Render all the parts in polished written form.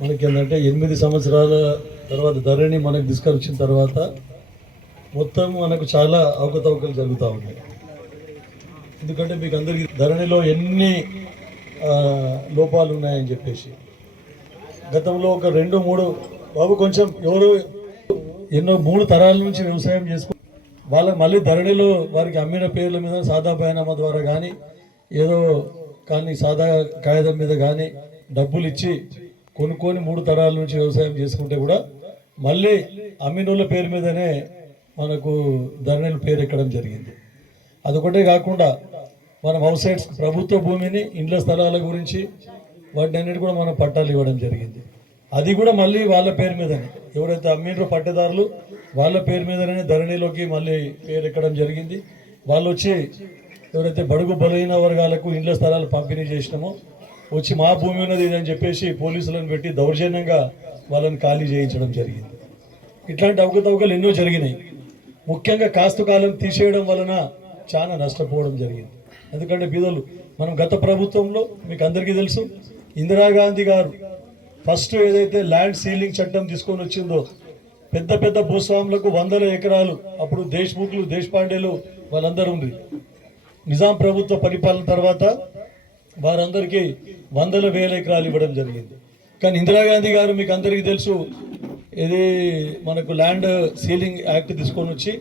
మనకి ఏంటంటే 8 సంవత్సరాల తర్వాత ధరణి మనకు తీసుకొచ్చిన తర్వాత మొత్తం మనకు చాలా అవకతవకలు జరుగుతూ ఉన్నాయి. ఎందుకంటే మీకు అందరికీ ధరణిలో ఎన్ని లోపాలు ఉన్నాయని చెప్పేసి గతంలో ఒక 2-3 బాబు కొంచెం ఎవరు ఎన్నో 3 తరాల నుంచి వ్యవసాయం చేసుకు వాళ్ళ మళ్ళీ ధరణిలో వారికి అమ్మిన పేర్ల మీద సాదా బయానామా ద్వారా కానీ ఏదో కానీ సాదా కాగితం మీద కానీ డబ్బులు ఇచ్చి కొనుక్కొని 3 తరాల నుంచి వ్యవసాయం చేసుకుంటే కూడా మళ్ళీ అమ్మినోళ్ళ పేరు మీదనే మనకు ధరణిల పేరు ఎక్కడం జరిగింది. అదొకటే కాకుండా మనం హౌస్ సైడ్స్ ప్రభుత్వ భూమిని ఇండ్ల స్థలాల గురించి వాటిని అన్నిటి కూడా మనం పట్టాలు ఇవ్వడం జరిగింది. అది కూడా మళ్ళీ వాళ్ళ పేరు మీదనే ఎవరైతే అమ్మినరో పట్టేదారులు వాళ్ళ పేరు మీదనే ధరణిలోకి మళ్ళీ పేరు ఎక్కడం జరిగింది. వాళ్ళు వచ్చి ఎవరైతే బడుగు బలహీన వర్గాలకు ఇండ్ల స్థలాలు పంపిణీ చేసినామో వచ్చి మా భూమి ఉన్నది ఇదని చెప్పేసి పోలీసులను పెట్టి దౌర్జన్యంగా వాళ్ళని ఖాళీ చేయించడం జరిగింది. ఇట్లాంటి అవకతవకలు ఎన్నో జరిగినాయి. ముఖ్యంగా కాస్తు కాలం తీసేయడం వలన చాలా నష్టపోవడం జరిగింది. ఎందుకంటే బీదోళ్ళు మనం గత ప్రభుత్వంలో మీకు అందరికీ తెలుసు ఇందిరాగాంధీ గారు ఫస్ట్ ఏదైతే ల్యాండ్ సీలింగ్ చట్టం తీసుకొని వచ్చిందో పెద్ద పెద్ద భూస్వాములకు 100 ఎకరాలు అప్పుడు దేశ్ముఖ్లు దేశపాండేలు వాళ్ళందరూ ఉంది. నిజాం ప్రభుత్వ పరిపాలన తర్వాత వారందరికీ 100,000 ఎకరాలు ఇవ్వడం జరిగింది. కానీ ఇందిరాగాంధీ గారు మీకు అందరికీ తెలుసు ఇది మనకు ల్యాండ్ సీలింగ్ యాక్ట్ తీసుకొని వచ్చి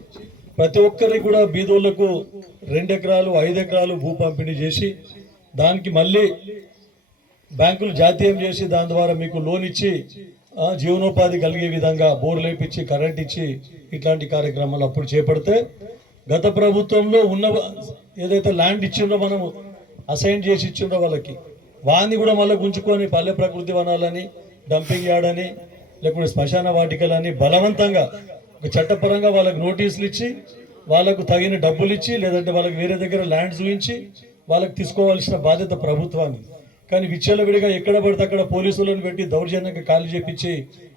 ప్రతి ఒక్కరికి కూడా బీదోళ్లకు 2 ఎకరాలు 5 ఎకరాలు భూ పంపిణీ చేసి దానికి మళ్ళీ బ్యాంకులు జాతీయం చేసి దాని ద్వారా మీకు లోన్ ఇచ్చి జీవనోపాధి కలిగే విధంగా బోర్లు వేపించి కరెంట్ ఇచ్చి ఇట్లాంటి కార్యక్రమాలు అప్పుడు చేపడితే గత ప్రభుత్వంలో ఉన్న ఏదైతే ల్యాండ్ ఇచ్చిందో మనము అసైన్ చేసి ఇచ్చిండో వాళ్ళకి వాన్ని కూడా మళ్ళీ గుంజుకొని పల్లె ప్రకృతి వనాలని డంపింగ్ యార్డ్ అని లేకుంటే శ్మశాన వాటికలని బలవంతంగా ఒక చట్టపరంగా వాళ్ళకి నోటీసులు ఇచ్చి వాళ్ళకు తగిన డబ్బులు ఇచ్చి లేదంటే వాళ్ళకి వేరే దగ్గర ల్యాండ్ చూపించి వాళ్ళకి తీసుకోవాల్సిన బాధ్యత ప్రభుత్వాన్ని. కానీ విచ్చలవిడిగా ఎక్కడ పడితే అక్కడ పోలీసులను పెట్టి దౌర్జన్యంగా ఖాళీ చేపించి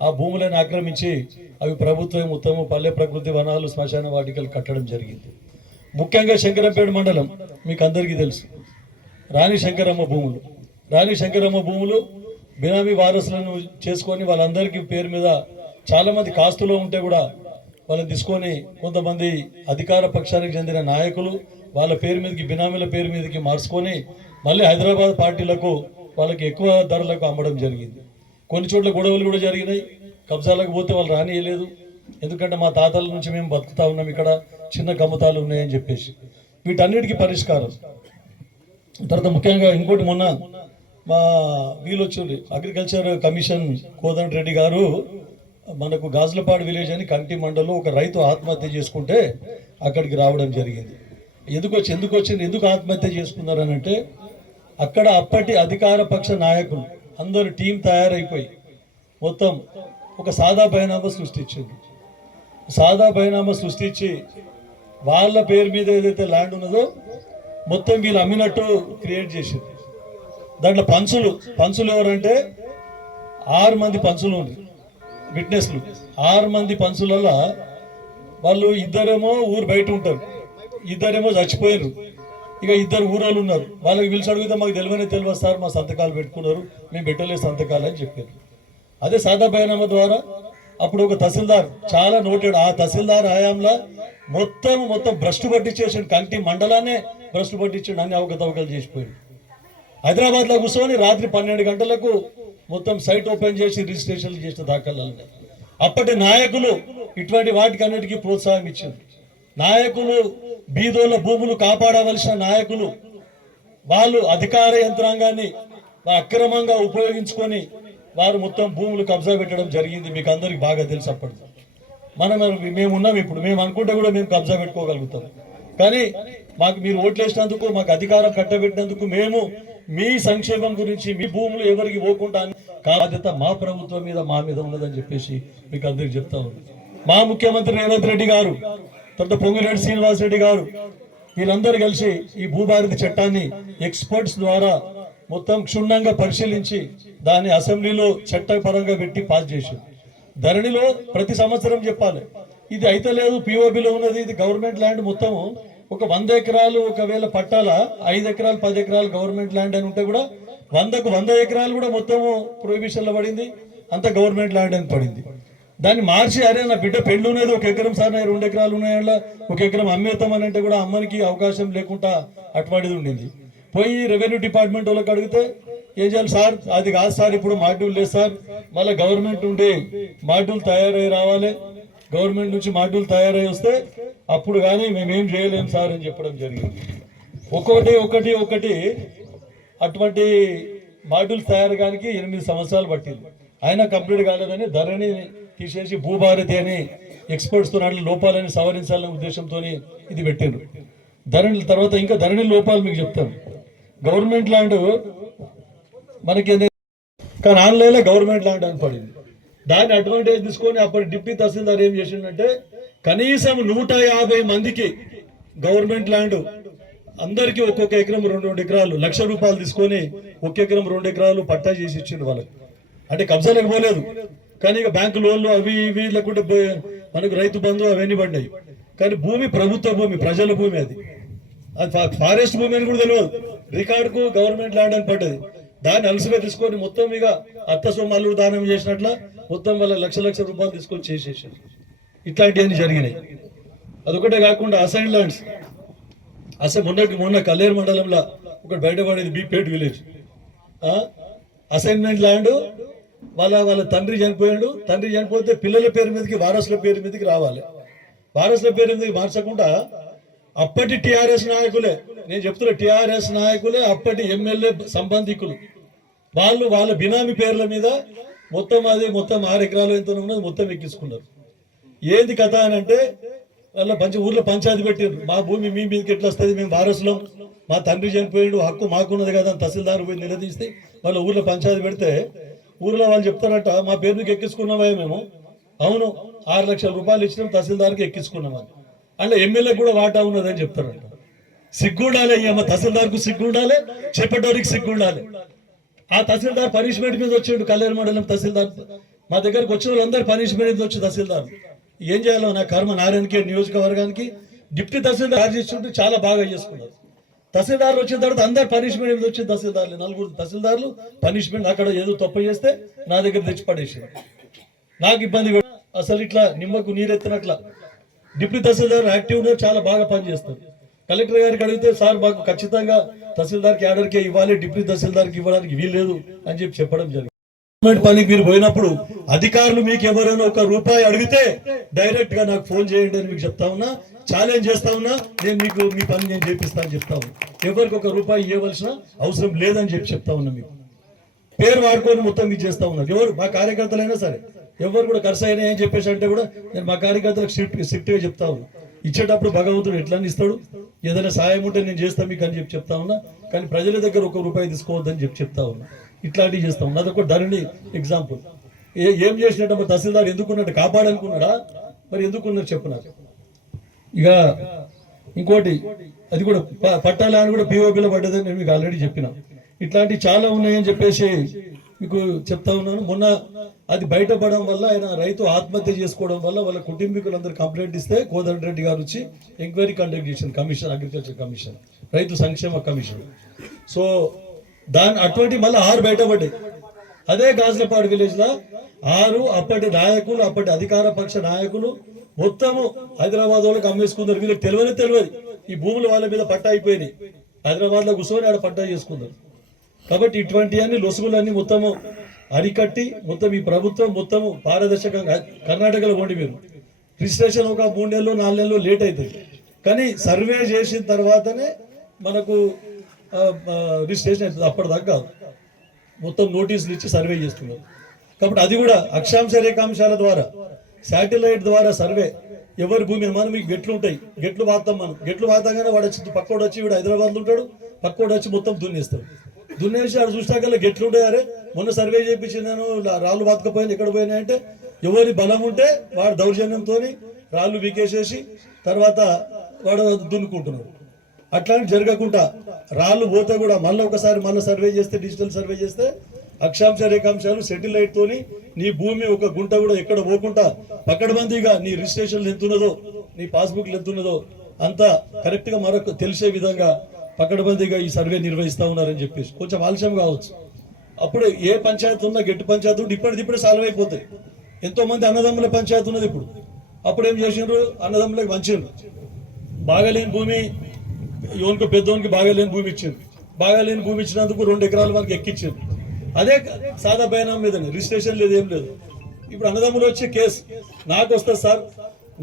ఆ భూములను ఆక్రమించి అవి ప్రభుత్వం మొత్తము పల్లె ప్రకృతి వనాలు శ్మశాన వాటికలు కట్టడం జరిగింది. ముఖ్యంగా శంకరంపేట మండలం మీకు అందరికీ తెలుసు రాణి శంకరమ్మ భూములు బినామీ వారసులను చేసుకొని వాళ్ళందరికీ పేరు మీద చాలామంది కాస్తులో ఉంటే కూడా వాళ్ళని తీసుకొని కొంతమంది అధికార పక్షానికి చెందిన నాయకులు వాళ్ళ పేరు మీదకి బినామీల పేరు మీదకి మార్చుకొని మళ్ళీ హైదరాబాద్ పార్టీలకు వాళ్ళకి ఎక్కువ ధరలకు అమ్మడం జరిగింది. కొన్ని చోట్ల గొడవలు కూడా జరిగినాయి. కబ్జాలకు పోతే వాళ్ళు రానియలేదు. ఎందుకంటే మా తాతల నుంచి మేము బతుకుతా ఉన్నాం, ఇక్కడ చిన్న కమ్మతాలు ఉన్నాయని చెప్పేసి వీటన్నిటికీ పరిష్కారం. తర్వాత ముఖ్యంగా ఇంకోటి మొన్న మా వీలొచ్చింది అగ్రికల్చర్ కమిషన్ కోదండ రెడ్డి గారు మనకు గాజులపాడు విలేజ్ అని కంటి మండలంలో ఒక రైతు ఆత్మహత్య చేసుకుంటే అక్కడికి రావడం జరిగింది. ఎందుకు ఆత్మహత్య చేసుకున్నారనంటే అక్కడ అప్పటి అధికార పక్ష నాయకులు అందరూ టీం తయారైపోయి మొత్తం ఒక సాదా బైనామా సృష్టించి వాళ్ళ పేరు మీద ఏదైతే ల్యాండ్ ఉన్నదో మొత్తం వీళ్ళు అమ్మినట్టు క్రియేట్ చేసింది. దాంట్లో పంచులు ఎవరంటే 6 మంది పంచులు ఉంది విట్నెస్లు. 6 మంది పంచులలో వాళ్ళు ఇద్దరేమో ఊరు బయట ఉంటారు, ఇద్దరేమో చచ్చిపోయారు. ఇక 2 ఊరోళ్ళు ఉన్నారు. వాళ్ళకి పిలిచి అడిగితే మాకు తెలియదు సార్, మా సంతకాలు పెట్టుకున్నారు, మేము పెట్టలేదు సంతకాలు అని చెప్పారు. అదే సాదా బయానామా ద్వారా అప్పుడు ఒక తహసీల్దార్ చాలా నోటెడ్, ఆ తహసీల్దార్ హయాంలో మొత్తం భ్రష్టు పట్టించేసాడు, కంటి మండలాన్నే భ్రష్టు పట్టించాడు, అన్ని అవకతవకలు చేసిపోయాడు. హైదరాబాద్లో కూర్చొని రాత్రి 12 గంటలకు మొత్తం సైట్ ఓపెన్ చేసి రిజిస్ట్రేషన్లు చేసిన దాఖలు. అప్పటి నాయకులు ఇటువంటి వాటికి అన్నిటికీ ప్రోత్సాహం ఇచ్చారు. నాయకులు బీదోళ్ళ భూములు కాపాడవలసిన నాయకులు వాళ్ళు అధికార యంత్రాంగాన్ని అక్రమంగా ఉపయోగించుకొని వారు మొత్తం భూములు కబ్జా పెట్టడం జరిగింది. మీకు అందరికి బాగా తెలుసు. అప్పటి మేము ఉన్నాం, ఇప్పుడు మేము అనుకుంటే కూడా మేము కబ్జా పెట్టుకోగలుగుతాం. కానీ మాకు మీరు ఓట్లు వేసినందుకు, మాకు అధికారం కట్టబెట్టినందుకు మేము మీ సంక్షేమం గురించి మీ భూములు ఎవరికి పోకుండా బాధ్యత మా ప్రభుత్వం మీద మా మీద ఉన్నదని చెప్పేసి మీకు అందరికి చెప్తా ఉంది. మా ముఖ్యమంత్రి రేవంత్ రెడ్డి గారు, తర్వాత పొంగిరెడ్డి శ్రీనివాస్ రెడ్డి గారు వీళ్ళందరూ కలిసి ఈ భూభారతి చట్టాన్ని ఎక్స్పర్ట్స్ ద్వారా మొత్తం క్షుణ్ణంగా పరిశీలించి దాన్ని అసెంబ్లీలో చట్టపరంగా పెట్టి పాస్ చేశారు. ధరణిలో ప్రతి సంవత్సరం చెప్పాలి, ఇది అయితే లేదు పిఓబిలో ఉన్నది, ఇది గవర్నమెంట్ ల్యాండ్ మొత్తము ఒక 100 ఎకరాలు ఒకవేళ పట్టాల 5 ఎకరాలు 10 ఎకరాలు గవర్నమెంట్ ల్యాండ్ అని ఉంటే కూడా 100కు 100 ఎకరాలు కూడా మొత్తము ప్రొహిబిషన్లో పడింది, అంత గవర్నమెంట్ ల్యాండ్ అని పడింది. దాన్ని మార్చి అరే నా బిడ్డ పెళ్ళి ఉన్నది 1 ఎకరం సార్ 2 ఎకరాలు ఉన్నాయన్న 1 ఎకరం అమ్మేస్తామని అంటే కూడా అమ్మనికి అవకాశం లేకుండా అటువంటిది ఉండింది. పోయి రెవెన్యూ డిపార్ట్మెంట్ వాళ్ళకి అడిగితే ఏం చేయాలి సార్, అది కాదు సార్, ఇప్పుడు మాడ్యూల్ లేదు సార్, మళ్ళీ గవర్నమెంట్ నుండి మాడ్యూల్ తయారై రావాలి, గవర్నమెంట్ నుంచి మాడ్యూల్ తయారై వస్తే అప్పుడు కానీ మేమేం చేయలేము సార్ అని చెప్పడం జరిగింది. ఒకటి అటువంటి మాడ్యూల్స్ తయారు కానీ 8 సంవత్సరాలు పట్టింది. అయినా కంప్లీట్ కాలేదని ధరణి తీసేసి భూభారతి అని ఎక్స్పర్ట్స్తో లోపాలని సవరించాలనే ఉద్దేశంతో ఇది పెట్టిండ్రు. ధరణి తర్వాత ఇంకా ధరణి లోపాలు మీకు చెప్తాను. గవర్నమెంట్ ల్యాండ్ మనకి కానీ ఆన్లైన్లో గవర్నమెంట్ ల్యాండ్ అని పడింది. దాన్ని అడ్వాంటేజ్ తీసుకొని అప్పటి డిప్యూటీ తహసీల్దార్ ఏం చేసిండంటే కనీసం 150 మందికి గవర్నమెంట్ ల్యాండ్ అందరికీ ఒక్కొక్క ఎకరం 2 ఎకరాలు ₹1,00,000 తీసుకొని 1 ఎకరం 2 ఎకరాలు పట్టా చేసి ఇచ్చిండు వాళ్ళకి. అంటే కబ్జాలకు పోలేదు, కానీ ఇక బ్యాంకు లోన్లు అవి ఇవి లేకుంటే మనకు రైతు బంధు అవన్నీ పడ్డాయి. కానీ భూమి ప్రభుత్వ భూమి, ప్రజల భూమి, అది ఫారెస్ట్ భూమి అని కూడా తెలియదు, రికార్డుకు గవర్నమెంట్ ల్యాండ్ అని పడ్డది. దాన్ని అలసిగా తీసుకొని మొత్తం ఇక అత్త సొమ్మల్లు దానం చేసినట్ల మొత్తం వాళ్ళ ₹1,00,000 తీసుకొని చేసేసారు. ఇట్లాంటివన్నీ జరిగినాయి. అదొకటే కాకుండా అసైన్ ల్యాండ్స్ మొన్న కల్లేరు మండలంలో ఒకటి బయటపడేది బీపేట్ విలేజ్. అసైన్మెంట్ ల్యాండ్ వాళ్ళ తండ్రి చనిపోయాడు, తండ్రి చనిపోతే పిల్లల పేరు మీదకి వారసుల పేరు మీదకి రావాలి. వారసుల పేరు మీదకి మార్చకుండా అప్పటి టిఆర్ఎస్ నాయకులే, నేను చెప్తున్నా టిఆర్ఎస్ నాయకులే, అప్పటి ఎమ్మెల్యే సంబంధికులు వాళ్ళ బినామీ పేర్ల మీద మొత్తం 6 ఎకరాలు ఎంత ఉన్నది మొత్తం ఎక్కించుకున్నారు. ఏంది కథ అని అంటే వాళ్ళ ఊర్లో పంచాయతీ పెట్టిండ్రు, మా భూమి మీ మీదకి ఎట్లా వస్తుంది, మేము వారసులం, మా తండ్రి చనిపోయాడు, హక్కు మాకున్నది కదా అని తహసీల్దార్ పోయి నిలదీస్తే వాళ్ళ ఊర్లో పంచాయతీ పెడితే ఊర్లో వాళ్ళు చెప్తారట మా పేరు మీకు ఎక్కించుకున్నామా మేము, అవును ₹6,00,000 ఇచ్చినాం తహసీల్దార్కి ఎక్కించుకున్నామని. అంటే ఎమ్మెల్యేకి కూడా వాటా ఉన్నదని చెప్తారంట. సిగ్గుండాలి అయ్యమ్మ, తహసీల్దార్కు సిగ్గుండాలి, చెప్పేటోరికి సిగ్గుండాలి. ఆ తహసీల్దార్ పనిష్మెంట్ మీద వచ్చిండు, కల్లేరు మండలం తహసీల్దార్ మా దగ్గరకు వచ్చిన వాళ్ళందరూ పనిష్మెంట్ మీద వచ్చి తహసీల్దార్ ఏం చేయాలో నా కర్మ, నారాయణఖేడ్ నియోజకవర్గానికి డిప్యూటీ తహసీల్దార్ చేస్తుంటే చాలా బాగా చేసుకున్నారు. తహసీల్దార్లు వచ్చిన తర్వాత అందరు పనిష్మెంట్ మీద వచ్చి తహసీల్దార్లు 4 తహసీల్దార్లు పనిష్మెంట్ అక్కడ ఏదో తప్పు చేస్తే నా దగ్గర తెచ్చి పడేసారు. నాకు ఇబ్బంది అసలు ఇట్లా నిమ్మకు నీరెత్తినట్ల. డిప్యూటీ తహసీల్దార్ యాక్టివ్ గా చాలా బాగా పనిచేస్తారు. కలెక్టర్ గారికి అడిగితే సార్ మాకు ఖచ్చితంగా తహసీల్దార్కి ఆర్డర్కే ఇవ్వాలి, డిప్యూటీ తహసీల్దార్కి ఇవ్వడానికి వీల్లేదు అని చెప్పడం జరిగింది. గవర్నమెంట్ పనికి మీరు పోయినప్పుడు అధికారులు మీకు ఎవరైనా ₹1 అడిగితే డైరెక్ట్ గా నాకు ఫోన్ చేయండి అని మీకు చెప్తా ఉన్నా, ఛాలెంజ్ చేస్తా ఉన్నా. నేను మీకు మీ పని నేను చేపిస్తాను చెప్తా ఉన్నా. ఎవరికి ₹1 ఇవ్వవలసిన అవసరం లేదని చెప్తా ఉన్నా. మీకు పేరు వాడుకొని మొత్తం ఇది చేస్తా ఉన్నారు. ఎవరు మా కార్యకర్తలైనా సరే ఎవరు కూడా ఖర్చు అయినా ఏం చెప్పేసి అంటే కూడా నేను మా కార్యకర్తలకు స్ట్రిక్ట్ గా చెప్తా ఉన్నా. ఇచ్చేటప్పుడు భగవంతుడు ఎట్లా ఇస్తాడు, ఏదైనా సాయం ఉంటే నేను చేస్తాను మీకు అని చెప్తా ఉన్నా. కానీ ప్రజల దగ్గర ₹1 తీసుకోవద్దని చెప్తా ఉన్నా. ఇట్లాంటివి చేస్తా ఉన్నా. అదొక ధరణి ఎగ్జాంపుల్. ఏం చేసినట్టు మరి తహసీల్దార్ ఎందుకున్నట్టు కాపాడనుకున్నాడా, మరి ఎందుకున్నారు చెప్పు నాకు. ఇక ఇంకోటి అది కూడా పట్టాల అని కూడా పిఓపిలో పడ్డదని నేను మీకు ఆల్రెడీ చెప్పిన. ఇట్లాంటివి చాలా ఉన్నాయని చెప్పేసి మీకు చెప్తా ఉన్నాను. మొన్న అది బయటపడడం వల్ల ఆయన రైతు ఆత్మహత్య చేసుకోవడం వల్ల వాళ్ళ కుటుంబీకులందరూ కంప్లైంట్ ఇస్తే కోదండ రెడ్డి గారు వచ్చి ఎంక్వైరీ కండక్ట్ చేసిన కమిషన్, అగ్రికల్చర్ కమిషన్, రైతు సంక్షేమ కమిషన్. సో అటువంటి మళ్ళీ 6 బయటపడ్డాయి. అదే గాజులపాడు విలేజ్ లో 6 అప్పటి నాయకులు, అప్పటి అధికార పక్ష నాయకులు మొత్తము హైదరాబాద్ వాళ్ళకి అమ్మేసుకున్నారు. వీళ్ళకి తెలియదు ఈ భూములు వాళ్ళ మీద పట్టా అయిపోయినాయి. హైదరాబాద్ లో కూర్చొని ఆడ పట్టా చేసుకున్నారు. కాబట్టి ఇటువంటి అన్ని లొసుగులన్నీ మొత్తము అరికట్టి మొత్తం ఈ ప్రభుత్వం మొత్తము పారదర్శకంగా. కర్ణాటకలో పోండి మీరు, రిజిస్ట్రేషన్ ఒక 3 నెలలు 4 నెలలు లేట్ అవుతుంది, కానీ సర్వే చేసిన తర్వాతనే మనకు రిజిస్ట్రేషన్ అవుతుంది. అప్పటిదాకా మొత్తం నోటీసులు ఇచ్చి సర్వే చేస్తున్నారు. కాబట్టి అది కూడా అక్షాంశ రేఖాంశాల ద్వారా, శాటిలైట్ ద్వారా సర్వే. ఎవరి భూమి మనం మీకు గెట్లు ఉంటాయి, గెట్లు వాతాం, మనం గెట్లు వాతాగానే వాడు వచ్చి పక్కోడు వచ్చి వీడు హైదరాబాద్లో ఉంటాడు, పక్కోడు వచ్చి మొత్తం దున్నేస్తాడు. దున్నేసి ఆడు చూసినాకల్లా గెట్లు ఉంటాయి. అరే మొన్న సర్వే చేయించినాను, రాళ్ళు బాతకపోయినా ఎక్కడ పోయినాయి అంటే ఎవరి బలం ఉంటే వాడు దౌర్జన్యంతో రాళ్ళు వీకేసేసి తర్వాత వాడు దున్నుకుంటున్నాడు. అట్లాంటి జరగకుండా రాళ్ళు పోతే కూడా మళ్ళీ సర్వే చేస్తే, డిజిటల్ సర్వే చేస్తే అక్షాంశ రేఖాంశాలు సెటిలైట్ తోని నీ భూమి ఒక గుంట కూడా ఎక్కడ పోకుండా పకడ్బందీగా నీ రిజిస్ట్రేషన్లు ఎంతున్నదో, నీ పాస్బుక్లు ఎంతున్నదో అంతా కరెక్ట్ గా మరొక తెలిసే విధంగా పకడ్బందీగా ఈ సర్వే నిర్వహిస్తూ ఉన్నారని చెప్పేసి కొంచెం ఆలస్యం కావచ్చు. అప్పుడు ఏ పంచాయతీ ఉన్నా గట్టి పంచాయతీ ఉంటే ఇప్పుడే సాల్వ్ అయిపోతాయి. ఎంతో మంది అన్నదమ్ముల పంచాయతీ ఉన్నది ఇప్పుడు. అప్పుడు ఏం చేసిండ్రు, అన్నదమ్ములకు వంచిండ్రు. బాగాలేని భూమి యోనికి పెద్దోనికి బాగాలేని భూమి ఇచ్చింది. బాగాలేని భూమి ఇచ్చినందుకు 2 ఎకరాల వరకు ఎక్కించింది. అదే సాదా బైనాం మీదనే, రిజిస్ట్రేషన్ లేదు, ఏం లేదు. ఇప్పుడు అన్నదమ్ములు వచ్చి కేసు నాకు వస్తుంది సార్,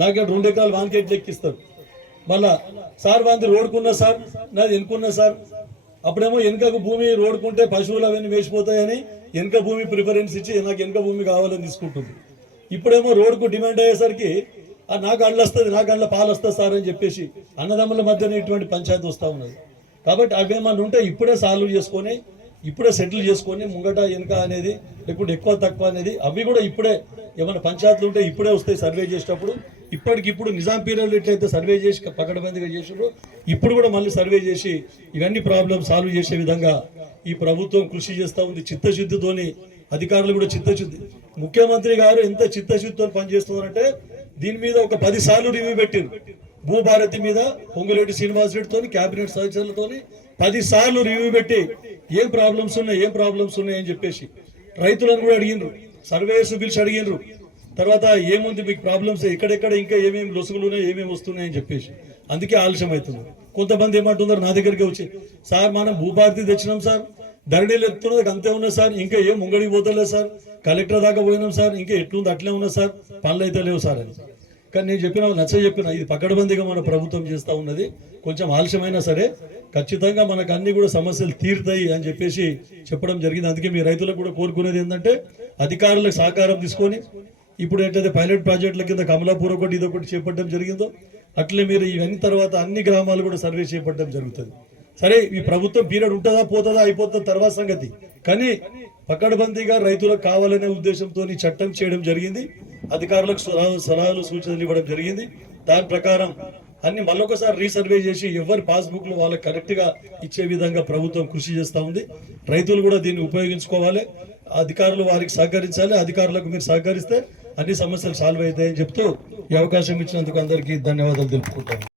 నాకు 2 ఎకరాలు వానికి ఎట్లా ఎక్కిస్తారు. మళ్ళా సార్ వాంది రోడ్కున్నా సార్, నాది ఎన్నుకున్నా సార్. అప్పుడేమో వెనుకకు భూమి రోడ్కుంటే పశువులు అవన్నీ వేసిపోతాయని వెనుక భూమి ప్రిఫరెన్స్ ఇచ్చి నాకు వెనుక భూమి కావాలని తీసుకుంటుంది. ఇప్పుడేమో రోడ్కు డిమాండ్ అయ్యేసరికి నాకు అడ్లు వస్తుంది, నాకు అడ్ల పాలు వస్తుంది సార్ అని చెప్పేసి అన్నదమ్ముల మధ్యన ఇటువంటి పంచాయతీ వస్తూ ఉన్నది. కాబట్టి అవేమన్నా ఉంటే ఇప్పుడే సాల్వ్ చేసుకొని, ఇప్పుడే సెటిల్ చేసుకొని, ముంగట వెనుక అనేది లేకుంటే ఎక్కువ తక్కువ అనేది అవి కూడా ఇప్పుడే ఏమైనా పంచాయతీలు ఉంటే ఇప్పుడే వస్తాయి సర్వే చేసేటప్పుడు. ఇప్పటికిప్పుడు నిజాం పీరియడ్లో ఎట్లయితే సర్వే చేసి పకడ్బందీగా చేసారో ఇప్పుడు కూడా మళ్ళీ సర్వే చేసి ఇవన్నీ ప్రాబ్లమ్ సాల్వ్ చేసే విధంగా ఈ ప్రభుత్వం కృషి చేస్తూ ఉంది. చిత్తశుద్ధితోని అధికారులు కూడా చిత్తశుద్ధి. ముఖ్యమంత్రి గారు ఎంత చిత్తశుద్ధితో పనిచేస్తున్నారంటే దీని మీద ఒక 10 సార్లు రివ్యూ పెట్టారు. భూభారతి మీద పొంగులేటి శ్రీనివాస్ రెడ్డితో క్యాబినెట్ సదస్సులతో 10 సార్లు రివ్యూ పెట్టి ఏం ప్రాబ్లమ్స్ ఉన్నాయి అని చెప్పేసి రైతులను కూడా అడిగినరు, సర్వేయర్స్ పిలిచి అడిగినరు. తర్వాత ఏముంది మీకు ప్రాబ్లమ్స్, ఎక్కడెక్కడ ఇంకా ఏమేమి లొసుగులు ఉన్నాయి, ఏమేమి వస్తున్నాయని చెప్పేసి. అందుకే ఆలస్యం అవుతుంది. కొంతమంది ఏమంటున్నారు నా దగ్గరికి వచ్చి, సార్ మనం భూభారతి తెచ్చినాం సార్, ధరణిలు ఎత్తున్నది అంతే ఉన్నది సార్, ఇంకా ఏం ముంగడికి పోతలేదు సార్, కలెక్టర్ దాకా పోయినాం సార్, ఇంకా ఎట్లుంది అట్లే ఉన్నది సార్, పనులు అయితే లేవు సార్ అని. కానీ నేను చెప్పిన ఇది పకడ్బందీగా మన ప్రభుత్వం చేస్తూ ఉన్నది. కొంచెం ఆలస్యమైనా సరే ఖచ్చితంగా మనకు అన్ని కూడా సమస్యలు తీరుతాయి అని చెప్పేసి చెప్పడం జరిగింది. అందుకే మీ రైతులకు కూడా కోరుకునేది ఏంటంటే అధికారులకు సహకారం తీసుకొని ఇప్పుడు ఏంటంటే పైలట్ ప్రాజెక్టుల కింద కమలాపూర్ ఒకటి ఇదొకటి చేపట్టడం జరిగిందో అట్లే మీరు ఇవన్నీ తర్వాత అన్ని గ్రామాలు కూడా సర్వే చేపట్టడం జరుగుతుంది. సరే ఈ ప్రభుత్వం పీరియడ్ ఉంటుందా పోతుందా అయిపోతుంది తర్వాత సంగతి, కానీ పకడ్బందీగా రైతులకు కావాలనే ఉద్దేశంతో చట్టం చేయడం జరిగింది. అధికారులకు సలహాలు సూచనలు ఇవ్వడం జరిగింది. దాని ప్రకారం అన్ని మళ్ళొకసారి రీసర్వే చేసి ఎవరి పాస్బుక్లు వాళ్ళకి కరెక్ట్గా ఇచ్చే విధంగా ప్రభుత్వం కృషి చేస్తూ ఉంది. రైతులు కూడా దీన్ని ఉపయోగించుకోవాలి, అధికారులు వారికి సహకరించాలి, అధికారులకు మీరు సహకరిస్తే అన్ని సమస్యలు సాల్వ్ అవుతాయని చెప్తూ ఈ అవకాశం ఇచ్చినందుకు అందరికీ ధన్యవాదాలు తెలుపుకుంటాను.